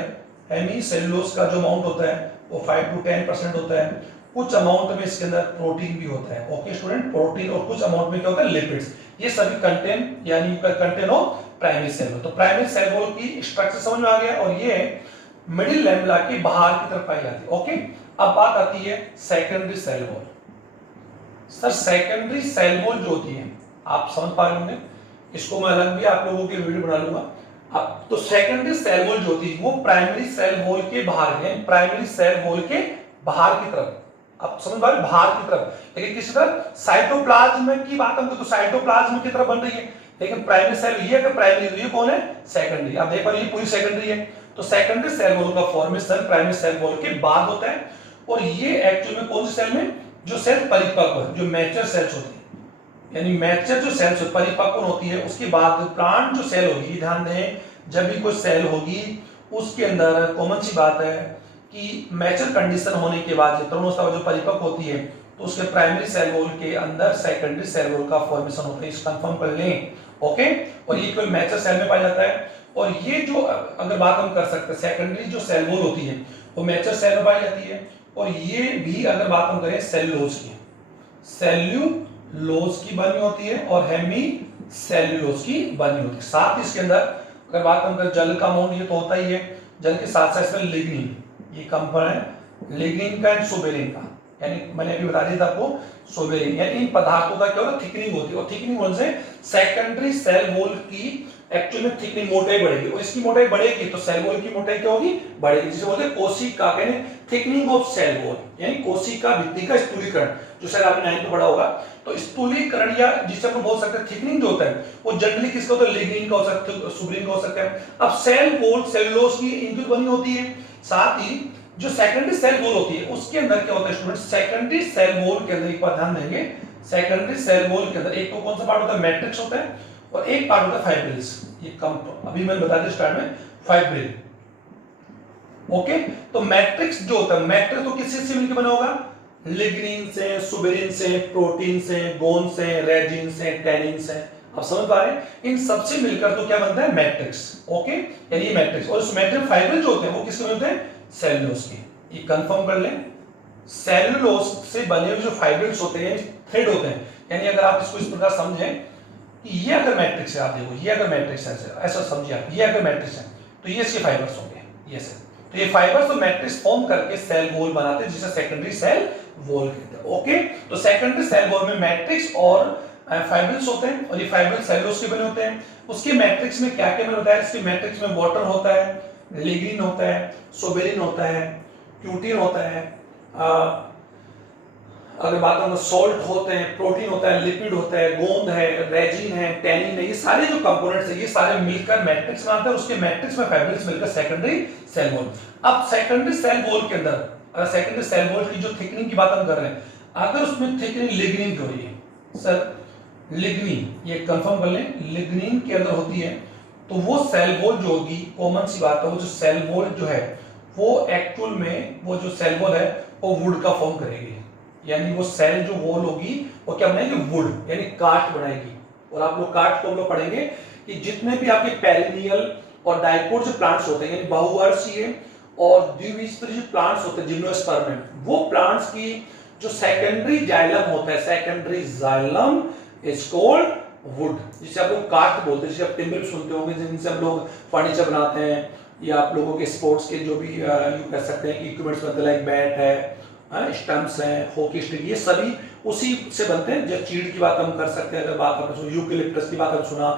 हेमी सेल्यूलोज का जो अमाउंट होता है वो 5 to 10% होता है। कुछ अमाउंट में इसके अंदर प्रोटीन भी होता है। ओके स्टूडेंट, प्रोटीन, और कुछ अमाउंट में क्या होता है, लिपिड्स। ये सभी कंटेन यानी content of primary cell wall. तो प्राइमरी सेल वॉल की स्ट्रक्चर समझ में आ गया, और ये मिडिल लैमेला के बाहर की तरफ पाई जाती है। ओके, अब बात आती है secondary cell wall. Sir secondary cell wall जो होती है आप समझ पा रहे होंगे, इसको मैं अलग भी आप लोगों के वीडियो बना लूंगा। अब तो सेकेंडरी सेल वॉल जो होती है वो प्राइमरी सेल वॉल के बाहर है, प्राइमरी सेल वॉल के बाहर की तरफ, आप समझ पा रहे, बाहर की तरफ। लेकिन किसी तरह साइटोप्लाज्म की बात हम तो साइटोप्लाज्म की तरफ बन रही है, लेकिन प्राइमरी सेल ये अगर प्राइमरी, ये कौन है, सेकेंडरी। आप देख पा रहे ये पूरी सेकेंडरी है। तो सेकेंडरी सेल वॉल का फॉर्मेशन प्राइमरी सेल वॉल के बाद होता है। और ये एक्चुअल में कौन सी सेल में, जो सेल परिपक्व, जो मैच्योर सेल्स होती है, यानी मैच्योर जो सेल्स परिपक्व होती है, उसके बाद प्लांट जो सेल होगी, ध्यान दें जब भी कोई सेल होगी उसके अंदर कॉमन सी बात है कि मैच्योर कंडीशन होने के बाद तरुणावस्था जो परिपक्व होती है तो उसके प्राइमरी सेल वॉल के अंदर सेकेंडरी सेल वॉल का फॉर्मेशन होता है, इस कंफर्म कर लें। ओके, और ये कोई मैच्योर सेल में पाया जाता है। और ये जो अगर बात हम कर सकते हैं, सेकेंडरी जो सेल वॉल होती है वो मैच्योर सेल में पाई जाती है। और ये भी अगर बात हम करें सेल्यूलोज की, सेल्यूलोज की बनी होती है और हेमी सेल्यूलोज की बनी होती है। साथ ही इसके अंदर अगर बात हम करें जल का अमाउंट, ये तो होता ही है, जल के साथ साथ इसमें लिग्निन, ये कंपोनेंट लिग्निन का एंड सुबेरिन का, यानी मैंने अभी बता दिया था आपको सुबेरिन, यानी इन पदार्थों का क्या होता है थिकनिंग होती है, और थिकनिंग होने से सेकेंडरी सेल वॉल की एक्चुअल में थिकनिंग मोटाई बढ़ेगी, और इसकी मोटाई बढ़ेगी तो सेल वॉल की मोटाई क्या होगी बढ़ेगी, जिसे बोलते हैं कोशिका, यानी थिकनिंग ऑफ सेल वॉल, यानी कोशिका भित्ति का स्थूलीकरण, जो शायद आपने 9th में पढ़ा होगा। तो स्थूलीकरण या जिसे हम बोल सकते हैं थिकनिंग जो होता है वो जनरली किसका होता है लिग्निन का हो सकता है, सुबेरिन का हो सकता है। अब सेल वॉल सेलुलोज की इनकी बनी होती है, साथ ही जो सेकेंडरी सेल वॉल होती है उसके अंदर क्या होता है स्टूडेंट, सेकेंडरी सेल वॉल के अंदर एक बात ध्यान देंगे, सेकेंडरी सेल वॉल के अंदर एक तो कौन सा पार्ट होता है मैट्रिक्स होता है, और एक पार्ट होता है फाइब्रिल्स, ये कम अभी मैंने बता दिया स्टार्ट में फाइब्रिल। ओके, तो मैट्रिक्स जो होता है, मैट्रिक्स तो किससे मिलकर बना होगा, लिग्निन से, सुबेरिन से, प्रोटीन से, गोन से, रेजिन से, टैनिन से, आप समझ पा रहे हैं, इन सबसे मिलकर तो क्या बनता है मैट्रिक्स। ओके, यानी ये मैट्रिक्स, और उस मैट्रिक्स फाइब्रिल जो होते हैं वो किसके बनते हैं सेलुलोज के, ये कंफर्म कर लें, सेलुलोज से बने हुए जो फाइब्रिल्स होते हैं थ्रेड होते हैं, यानी अगर आप इसको इस प्रकार समझें कि ये अगर मैट्रिक्स है, आप देखो ये अगर मैट्रिक्स है, ऐसा समझिए आप, ये अगर मैट्रिक्स है तो ये इसके फाइबर्स होंगे, ये से, तो ये फाइबर्स तो मैट्रिक्स फॉर्म करके सेल वॉल बनाते हैं जिसे सेकेंडरी सेल वॉल कहते हैं। ओके, तो सेकेंडरी सेल वॉल में मैट्रिक्स और फाइब्रिल्स होते हैं, और ये फाइब्रिल्स सेलुलोज के बने होते हैं। उसके मैट्रिक्स में क्या क्या होता है, इसके मैट्रिक्स में वाटर होता है, लिग्निन होता है, सुबेरिन होता है, क्यूटिन होता है, अगर बात करें सॉल्ट होते हैं, प्रोटीन होता है, लिपिड होता है, गोंद है, रेजिन है, टैनिन है, ये सारे जो कंपोनेंट्स है ये सारे मिलकर मैट्रिक्स बनाते हैं, उसके मैट्रिक्स में फाइब्रिल्स मिलकर सेकेंडरी सेल वॉल। अब सेकेंडरी सेल वॉल के अंदर अगर सेकेंडरी सेल वॉल की जो थिकनिंग की बात हम कर रहे हैं, अगर उसमें थिकनिंग लिग्निन की हो रही है, सर लिग्निन, ये कंफर्म कर लें, लिग्निन के अंदर होती है, तो वो सेल वॉल जो होगी, कॉमन सी बात है, वो जो सेल वॉल जो है वो एक्चुअल में वो जो सेल वॉल है वो वुड का फॉर्म करेगी, यानी वो सेल जो वॉल होगी वो क्या बनाएगी वुड, यानी काठ बनाएगी। और आप लोग काठ को हम लोग पढ़ेंगे कि जितने भी आपके पेरिनियल और डाइकोट जो प्लांट्स होते हैं, यानी बहुवर्षीय और द्विबीजपत्री प्लांट्स होते हैं जिम्नोस्पर्म में, वो प्लांट्स की जो सेकेंडरी जाइलम होता है, secondary xylem is called would, जिसे आप लोग काठ बोलते हैं, जिसे आप टिम्बर सुनते होंगे, जिनसे हम लोग फर्नीचर बनाते हैं, या आप लोगों के स्पोर्ट्स के जो भी यू कह सकते हैं इक्विपमेंट्स बनते हैं, लाइक बैट है, स्टम्प्स हैं, हॉकी स्टिक, ये सभी उसी से बनते हैं। जब चीड़ की बात हम कर सकते हैं, अगर बात आपने यूकेलिप्टस की बात हम सुना,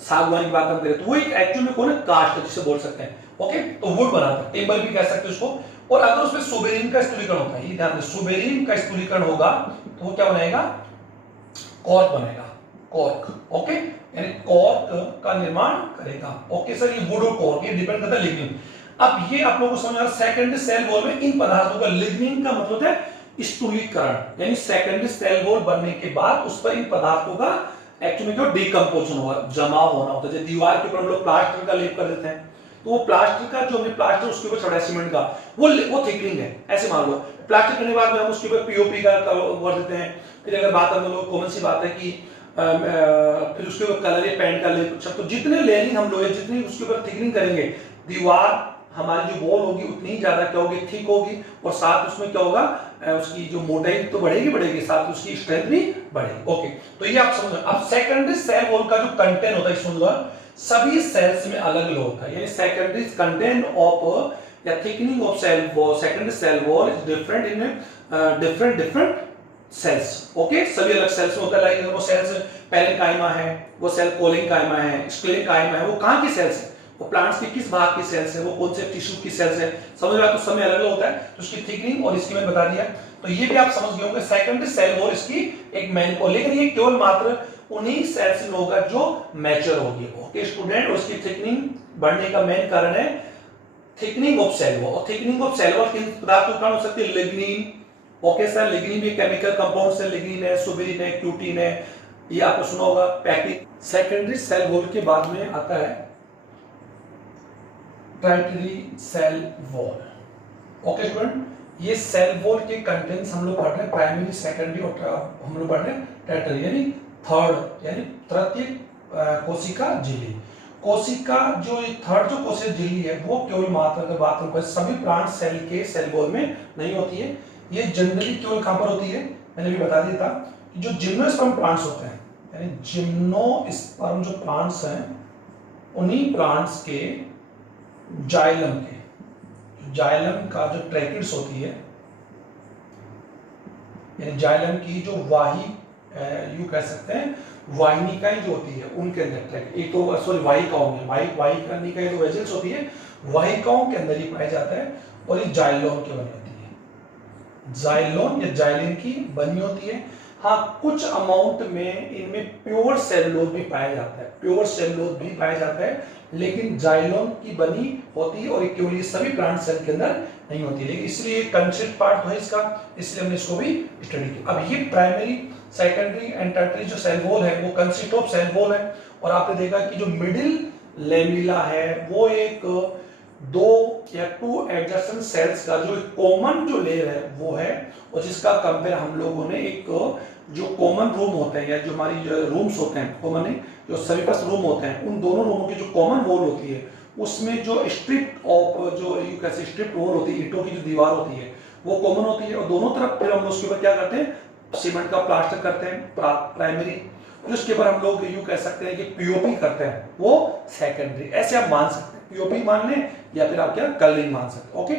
सागवान की बात हम करें, तो वो एक एक्चुअल में कौन है कास्ट जिसे बोल सकते हैं। ओके, तो वुड बनाता है, टिम्बर भी कह सकते हैं उसको। और अगर उसमें सुबेरिन का स्थूलीकरण होता है, ये ध्यान दें, सुबेरिन का स्थूलीकरण होगा तो वो क्या बनाएगा कॉर्क बनेगा, कॉर्क। ओके, यानी कॉर्क का निर्माण करेगा। ओके सर, ये वुड और कॉर्क ये डिपेंड करता है लिग्निन। अब ये आप लोगों को समझ आ रहा है, सेकेंडरी सेल वॉल में इन पदार्थों का, लिग्निन का मतलब है स्थूलीकरण, यानी सेकेंडरी सेल वॉल बनने के बाद उस पर इन पदार्थों का एक्चुअली क्या डिकम्पोजिशन होगा, जमाव होना होता है। जैसे दीवार के ऊपर हम लोग प्लास्टर का लेप कर देते हैं, तो वो प्लास्टर का जो हमने प्लास्टर उसके ऊपर चढ़ाया सीमेंट का, वो थिकनिंग है, ऐसे मान लो। प्लास्टर करने के बाद में हम उसके ऊपर पीओपी का कर देते हैं। फिर अगर बात हम लोग कॉमन सी बात है कि फिर उसके ऊपर कलर या पेंट का लेप, तो जितने लेयरिंग हम लोग जितनी उसके ऊपर थिकनिंग करेंगे, दीवार हमारी जो वॉल होगी उतनी ज्यादा क्या होगी थिक होगी, और साथ उसमें क्या होगा उसकी जो मोटाई तो बढ़ेगी, साथ उसकी स्ट्रेंथ भी बढ़ेगी। ओके, तो ये आप समझो। अब सेकेंडरी सेल वॉल का जो कंटेंट होता है इसमें सभी सेल्स में अलग अलग होता है, यानी सेकेंडरी कंटेंट ऑफ या thickening of cell wall, secondary cell wall is different in different cells. Okay, सभी अलग सेल्स में होता है। लाइक वो सेल्स पैरेन्काइमा है, वो सेल कोलेन्काइमा है, स्क्लेरेन्काइमा है, वो कहां की सेल्स है, वो प्लांट्स के किस भाग की सेल्स है, वो कौन से टिश्यू की सेल्स है, समझ रहा, तो समय अलग अलग होता है। तो उसकी थिकनिंग और इसकी मैंने बता दिया, तो ये भी आप समझ गए होंगे। सेकेंडरी सेल वॉल इसकी एक मेन को, लेकिन ये केवल मात्र उन्हीं सेल्स में होगा जो मैच्योर होगी। ओके स्टूडेंट, उसकी थिकनिंग बढ़ने का मेन कारण है थिकनिंग ऑफ सेल वॉल। और थिकनिंग ऑफ सेल वॉल किन पदार्थ के कारण हो सकती है, लिग्निन। ओके सर, लिग्निन भी केमिकल कंपाउंड है, लिग्निन है, सुबेरिन है, क्यूटिन है, ये आपको सुना होगा पैक्टिन। सेकेंडरी सेल वॉल के बाद में आता है tertiary cell wall. Okay student, ये सेल वॉल के कंटेंट्स हम लोग पढ़ रहे हैं, प्राइमरी, सेकेंडरी और हम लोग पढ़ रहे हैं टर्टियरी, यानी थर्ड, यानी तृतीय कोशिका झिल्ली। कोशिका जो थर्ड जो कोशिका झिल्ली है वो केवल मात्र अगर बात करें सभी प्लांट सेल के सेल वॉल में नहीं होती है, ये जनरली केवल कहां पर होती है, मैंने भी बता दिया था कि जो जिम्नोस्पर्म प्लांट्स होते हैं, यानी जिम्नोस्पर्म जो प्लांट्स हैं उन्हीं प्लांट्स के जाइलम के, जाइलम का जो ट्रैकिड्स होती है, यानी जाइलम की जो यूं कह सकते हैं वाहिनिकाएं जो होती है उनके अंदर, एक तो सॉरी वाहिकाओं में, वाहिकाएं जो वेजल्स होती है वाहिकाओं के अंदर ही पाया जाता है, और ये जाइलोन की बनी होती है, जाइलोन या जाइलिन की बनी होती है। हाँ, कुछ अमाउंट में इनमें प्योर सेलुलोज भी पाया जाता है, प्योर सेलुलोज भी पाया जाता है, लेकिन जाइलोन की बनी होती है, और ये केवल ये सभी प्लांट सेल के अंदर नहीं होती, लेकिन इसलिए कंसिडर्ड पार्ट है इसका, इसलिए हमने इसको भी स्टडी किया। अब ये प्राइमरी, सेकेंडरी एंड टर्टियरी जो सेल वॉल है वो कंसिस्ट ऑफ सेल वॉल है, और आपने देखा कि जो मिडिल लेमिला है वो एक 2 या 2 एडजेसेंट सेल्स का जो कॉमन जो लेयर है वो है, और जिसका कंपेयर हम लोगों ने एक जो कॉमन रूम होते हैं या जो हमारी रूम्स होते हैं, कॉमन जो सभी पास रूम होते हैं, उन दोनों रूमों की जो कॉमन वॉल होती है उसमें जो स्ट्रिप ऑफ जो यू कैसे स्ट्रिप वॉल होती है, ईंटों की जो दीवार होती है वो कॉमन होती है, और दोनों तरफ फिर हम लोग उसके ऊपर क्या करते हैं, सीमेंट का प्लास्टर करते हैं प्राइमरी, फिर उसके ऊपर हम लोग यूं कह सकते हैं कि पीओपी करते हैं, वो सेकेंडरी। ऐसे आप मान सकते हैं, पीओपी मान लें या फिर आप क्या कलरिंग मान सकते हैं। ओके,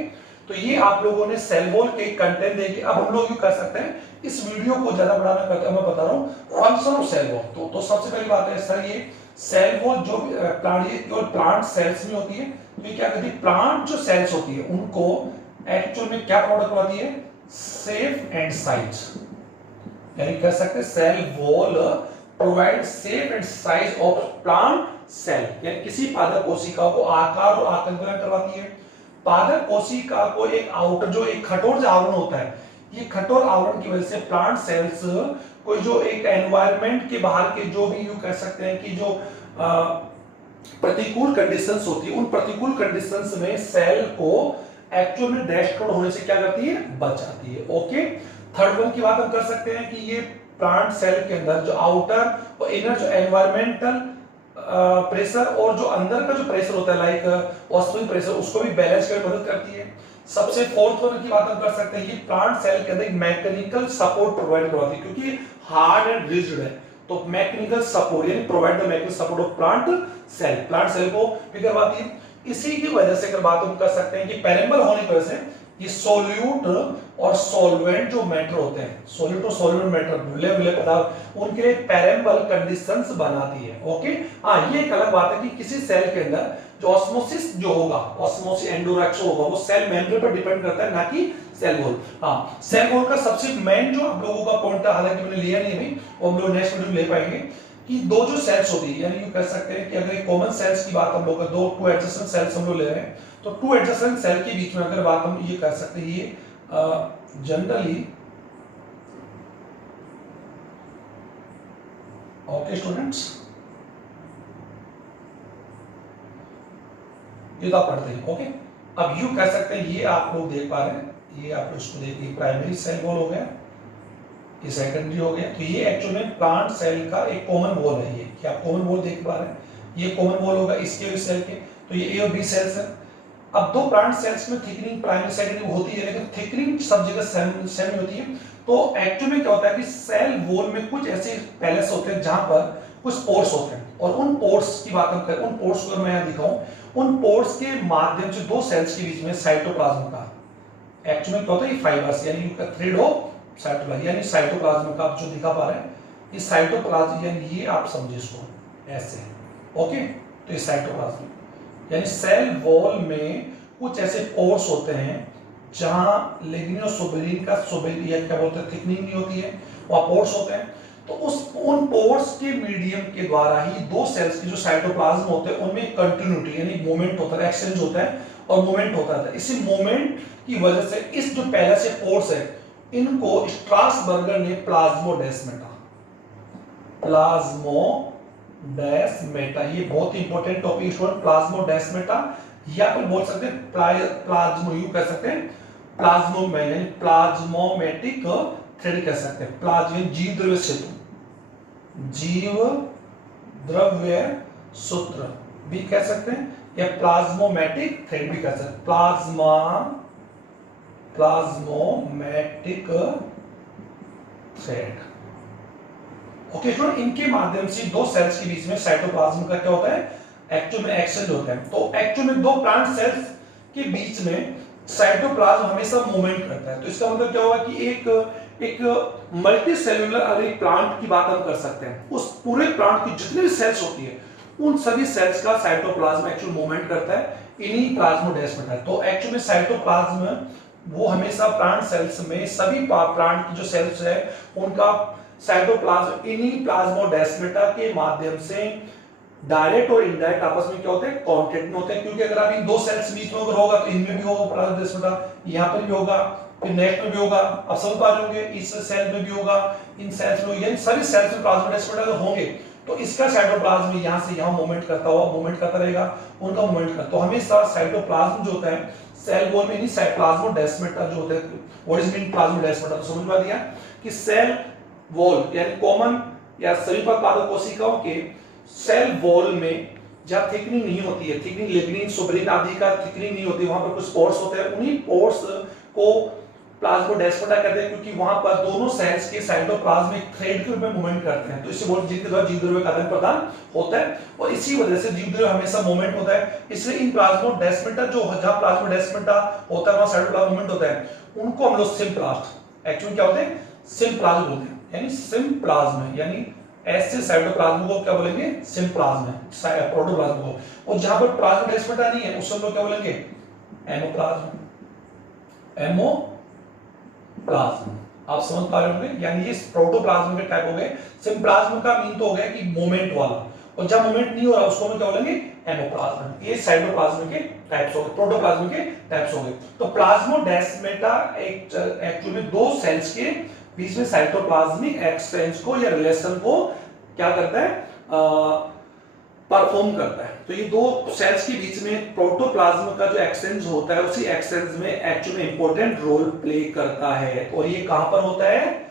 तो ये आप लोगों ने सेल वॉल के कंटेंट देंगे। अब हम लोग यूं कर सकते हैं, इस वीडियो को ज्यादा बढ़ाना करते मैं बता रहा हूं फंक्शन ऑफ सेल वॉल। तो सबसे पहली बात है सर, ये सेल वॉल जो प्लांट, ये केवल प्लांट सेल्स में होती है, तो ये क्या करती है, प्लांट जो सेल्स होती है उनको एक्चुअल में क्या प्रोडक्ट करवाती है, सेफ एंड साइज, यानी कह सकते हैं cell wall provide safe and size of plant cell, यानी किसी पादप कोशिका को आकार और आकार प्रदान करवाती है। पादप कोशिका को एक आउटर जो एक कठोर जो आवरण होता है, ये कठोर आवरण की वजह से प्लांट सेल्स कोई जो एक एनवायरनमेंट के बाहर के जो भी यूं कह सकते हैं कि जो प्रतिकूल कंडीशंस होती है, उन प्रतिकूल कंडीशंस में सेल को एक्चुअल में डेस्ट्रॉय होने से क्या करती है, बचाती है। ओके, थर्ड वन की बात हम कर सकते हैं कि ये प्लांट सेल के अंदर जो आउटर और इनर जो एनवायरमेंटल प्रेशर और जो अंदर का जो प्रेशर होता है लाइक ऑस्मोटिक प्रेशर, उसको भी बैलेंस करने में मदद करती है। सबसे फोर्थ वन की बात हम कर सकते हैं, ये प्लांट सेल के अंदर मैकेनिकल सपोर्ट प्रोवाइड करवाती है, क्योंकि हार्ड एंड रिजिड है, तो मैकेनिकल सपोर्ट यानी provide the mechanical support of plant cell को भी करवाती है। इसी की वजह से अगर बात हम कर सकते हैं कि पेरेंबल होने की वजह से ये सोल्यूट और सॉल्वेंट जो मैटर होते हैं, सोल्यूट और सॉल्वेंट मैटर घुले पदार्थ, उनके लिए पेरेंबल कंडीशंस बनाती है। ओके, हाँ, ये एक अलग बात है कि किसी सेल के अंदर जो ऑस्मोसिस जो होगा, ऑस्मोसिस एंडोरेक्सो होगा, वो सेल मेम्ब्रेन पर डिपेंड करता है, ना कि सेल वॉल। हाँ, सेल वॉल का सबसे मेन जो आप लोगों का पॉइंट है, हालांकि मैंने लिया नहीं अभी, वो हम लोग नेक्स्ट वीडियो में ले पाएंगे, कि दो जो सेल्स होती है, यानी यू कह सकते हैं कि अगर कॉमन सेल्स की बात हम लोग दो टू एडजेसेंट सेल्स हम लोग ले रहे हैं, तो टू एडजेसेंट सेल के बीच में अगर बात हम ये कर सकते हैं, ये जनरली ओके स्टूडेंट्स, ये तो आप पढ़ते हैं। ओके, अब यू कह सकते हैं, ये आप लोग देख पा रहे हैं, ये आप लोग इसको देखिए, प्राइमरी सेल वॉल हो गया, ये सेकेंडरी हो गया, तो ये एक्चुअल में प्लांट सेल का एक कॉमन वॉल है। ये क्या आप कॉमन वॉल देख पा रहे हैं, ये कॉमन वॉल होगा इसके सेल के, तो ये ए और बी सेल्स है। अब दो प्लांट सेल्स में थिकनिंग प्राइमरी सेकेंडरी होती है, लेकिन थिकनिंग सब जगह सेम होती है। तो एक्चुअल में क्या होता है कि सेल वॉल में कुछ ऐसे पैलेस होते हैं जहां पर कुछ पोर्स होते हैं, और उन पोर्स की बात हम करें, उन पोर्स को मैं यहां दिखाऊं, उन पोर्स के माध्यम से दो सेल्स के बीच में साइटोप्लाज्म का एक्चुअल में क्या होता है, फाइबर्स यानी उनका थ्रेड ऑफ साइटोप्लाज्म, यानी साइटोप्लाज्म का आप जो दिखा पा रहे हैं, ये साइटोप्लाज्म, यानी ये आप समझिए इसको ऐसे। ओके, तो ये साइटोप्लाज्म यानी सेल वॉल में कुछ ऐसे पोर्स होते हैं जहां लिग्निन और सुबेरिन का सुबेरिन क्या बोलते हैं, थिकनिंग नहीं होती है, वहां पोर्स होते हैं। तो उन पोर्स के मीडियम के द्वारा ही दो सेल्स की जो साइटोप्लाज्म होते हैं उनमें कंटिन्यूटी यानी मूवमेंट होता है, एक्सचेंज होता है और मूवमेंट होता है। इसी मूवमेंट की वजह से इस जो पहले से पोर्स है, इनको स्ट्रासबर्गर ने प्लाज्मोडेस्मेटा, ये बहुत इंपॉर्टेंट टॉपिक स्टूडेंट, प्लाज्मोडेस्मेटा, या फिर बोल सकते हैं प्लाज्मो, यू कह सकते हैं प्लाज्मो यानी प्लाज्मोमेटिक थ्रेड कह सकते हैं, प्लाज्म जीव द्रव्य सेतु, जीव द्रव्य सूत्र भी कह सकते हैं, या प्लाज्मोमेटिक थ्रेड भी कह सकते हैं, प्लाज्मोमेटिक थ्रेड। ओके स्टूडेंट, इनके माध्यम से दो सेल्स के बीच में साइटोप्लाज्म का क्या होता है, एक्चुअल में एक्सचेंज होता है। तो एक्चुअल में दो प्लांट सेल्स के बीच में साइटोप्लाज्म हमेशा मूवमेंट करता है। तो इसका मतलब क्या होगा कि एक मल्टी सेल्यूलर अगर एक प्लांट की बात हम कर सकते हैं, उस पूरे प्लांट की जितने भी सेल्स होती है उन सभी सेल्स का साइटोप्लाज्म एक्चुअल मूवमेंट करता है इन्हीं प्लाज्मोडेस्माटा। तो एक्चुअल में साइटोप्लाज्म वो हमेशा प्लांट सेल्स में सभी प्लांट की जो सेल्स है उनका साइटोप्लाज्म इन्हीं प्लाज्मोडेस्माटा के माध्यम से डायरेक्ट और इनडायरेक्ट आपस में क्या होते हैं, कांटेक्ट में होते हैं। क्योंकि अगर आप इन दो सेल्स बीच में अगर होगा तो इनमें भी होगा प्लाज्मोडेस्माटा, यहाँ पर भी होगा, फिर नेक्स्ट में भी होगा, आप समझ पा रहे होंगे, इस सेल में भी होगा, इन सेल्स में, यानी सभी सेल्स में प्लाज्मोडेस्माटा अगर होंगे तो इसका साइटोप्लाज्म यहाँ से यहाँ मूवमेंट करता हुआ मूवमेंट करता रहेगा, उनका मूवमेंट करता। तो हमेशा साइटोप्लाज्म जो होता है सेल वॉल में नहीं, प्लाज्मोडेस्माटा जो होता है, व्हाट इज मीन प्लाज्मोडेस्माटा, तो समझ पा दिया कि सेल वॉल यानी कॉमन या सभी पादप कोशिकाओं के सेल वॉल में जहां थिकनिंग नहीं होती है, थिकनिंग लिग्निन सुब्रिन आदि का थिकनिंग नहीं होती, वहां पर कुछ पोर्स होते हैं, उन्हीं पोर्स को प्लाज्मोडेस्माटा कहते हैं, क्योंकि वहां पर दोनों सेल्स के साइटोप्लाज्म एक थ्रेड के रूप में मूवमेंट करते हैं। तो इससे बहुत जीव के द्वारा जीव द्रव्य का आदान प्रदान होता है और इसी वजह से जीव द्रव्य हमेशा मूवमेंट होता है। इसलिए इन प्लाज्मोडेस्माटा जो जहां प्लाज्मोडेस्माटा होता है वहां साइटोप्लाज्म मूवमेंट होता है, उनको हम लोग सिम्प्लास्ट एक्चुअली क्या होते हैं, सिम्प्लाज्म बोलते हैं, यानी सिम्प्लाज्म यानी ऐसे साइटोप्लाज्म को क्या बोलेंगे, सिम्प्लाज्म है, प्रोटोप्लाज्म को। और जहां पर प्लाज्मोडेस्माटा नहीं है उस हम लोग क्या बोलेंगे, एमोप्लाज्म, एमोप्लाज्म। आप समझ पा रहे होंगे, यानी ये प्रोटोप्लाज्म के टाइप हो गए। सिम्प्लाज्म का मीन तो हो गया कि मूवमेंट वाला, और जब मूवमेंट नहीं हो रहा उसको हम क्या बोलेंगे, एमोप्लाज्म। ये साइटोप्लाज्म के टाइप्स हो गए, प्रोटोप्लाज्म के टाइप्स हो गए। तो प्लाज्मोडेस्माटा एक्चुअली में दो सेल्स के बीच में साइटोप्लाज्मिक एक्सचेंज को या रिलेशन को क्या करता है, परफॉर्म करता है। तो ये दो सेल्स के बीच में प्रोटोप्लाज्म का जो एक्सचेंज होता है उसी एक्सचेंज में एक्चुअली इंपॉर्टेंट रोल प्ले करता है। और ये कहां पर होता है,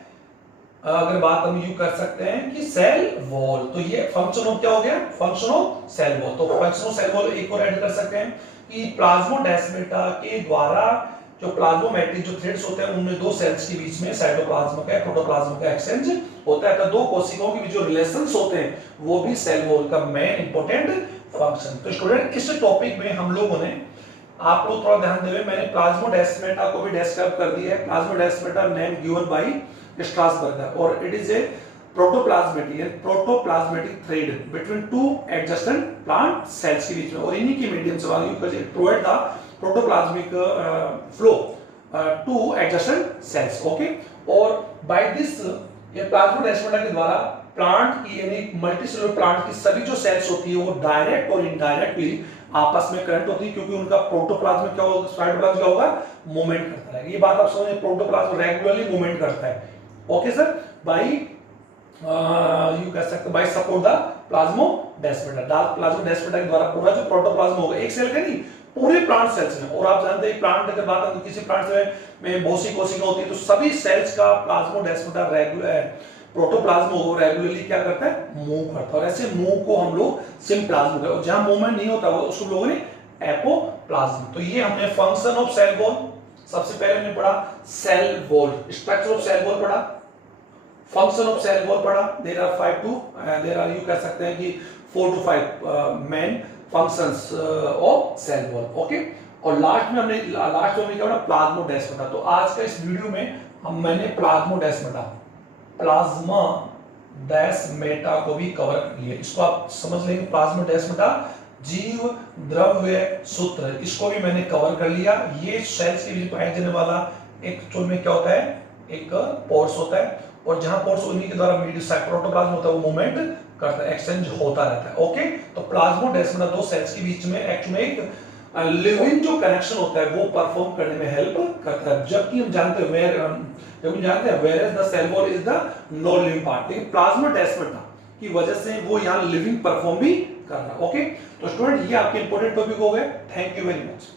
अगर बात हम यू कर सकते हैं कि सेल वॉल। तो ये फंक्शन ऑफ क्या हो गया, फंक्शन ऑफ सेल वॉल। तो फंक्शन ऑफ सेल वॉल एक और ऐड कर सकते हैं कि प्लाज्मोडेस्माटा के द्वारा जो प्लाज्मोमेट्रिक जो थ्रेड्स होते हैं उनमें दो सेल्स के बीच में साइटोप्लाज्म का प्रोटोप्लाज्म का एक्सचेंज होता है। तो दो कोशिकाओं के बीच जो रिलेशंस होते हैं वो भी सेल वॉल का मेन इंपॉर्टेंट फंक्शन। तो स्टूडेंट इस टॉपिक में हम लोगों ने, आप लोग थोड़ा ध्यान देवे, मैंने प्लाज्मोडेस्माटा को भी डिस्क्राइब कर दिया है। Plasmodesmata name given by Strasburger और it is a protoplasmatic thread between two adjacent plant cells के बीच में, और इन्हीं के मीडियम से provide the protoplasmic flow to adjacent cells. Okay, और बाय दिस ये प्लाज्मोडेस्माटा के द्वारा प्लांट की यानी मल्टीसेलुलर प्लांट की सभी जो सेल्स होती है वो डायरेक्ट और इनडायरेक्टली आपस में करंट होती है, क्योंकि उनका प्रोटोप्लाज्म क्या होगा, साइटोप्लाज्म क्या होगा, मूवमेंट करता है। ये बात आप समझिए, प्रोटोप्लाज्म रेगुलरली मूवमेंट करता है। ओके सर, बाय यू कह सकते by support the plasmodesmata. Plasmodesmata के द्वारा पूरा जो प्रोटोप्लाज्म होगा, एक सेल का नहीं पूरे प्लांट सेल्स में। और आप जानते हैं प्लांट अगर बात करें किसी प्लांट में बहुत सी कोशिका होती है, तो सभी सेल्स का प्लाज्मोडेस्माटा रेगुलर प्रोटोप्लाज्म हो रेगुलरली क्या करता है, मूव करता है। और ऐसे मूव को हम लोग सिम्प्लाज्म कहते हैं, और जहां मूवमेंट नहीं होता वो उसको लोगों ने एपोप्लाज्म। तो ये हमने फंक्शन ऑफ सेल वॉल सबसे पहले हमने पढ़ा, cell wall structure of cell wall पढ़ा, फंक्शन ऑफ सेल वॉल पढ़ा। There are 5 to there are you कह सकते हैं कि 4 to 5 main functions of cell wall. Okay, और लास्ट में हमने क्या पढ़ा, प्लाज्मोडेस्माटा। तो आज का इस वीडियो में मैंने प्लाज्मोडेस्माटा को भी कवर कर लिया। इसको आप समझ लेंगे, प्लाज्मोडेस्माटा जीव द्रव्य सूत्र, इसको भी मैंने कवर कर लिया। ये सेल्स के बीच पाया जाने वाला एक चोल में क्या होता है, एक पोर्स होता है, और जहां पोर्स उन्हीं के द्वारा प्रोटोप्लाज्म होता है वो मूवमेंट करता है, एक्सचेंज होता रहता है। ओके, तो प्लाज्मोडेस्माटा दो सेल्स के बीच में एक्चुअली एक लिविंग जो कनेक्शन होता है वो परफॉर्म करने में हेल्प करता है। जबकि हम जानते हैं where is the cell wall is the non living part, लेकिन प्लाज्मोडेस्माटा की वजह से वो यहां लिविंग परफॉर्म भी कर रहा है। ओके, तो स्टूडेंट ये आपके इंपॉर्टेंट टॉपिक हो गए। Thank you very much.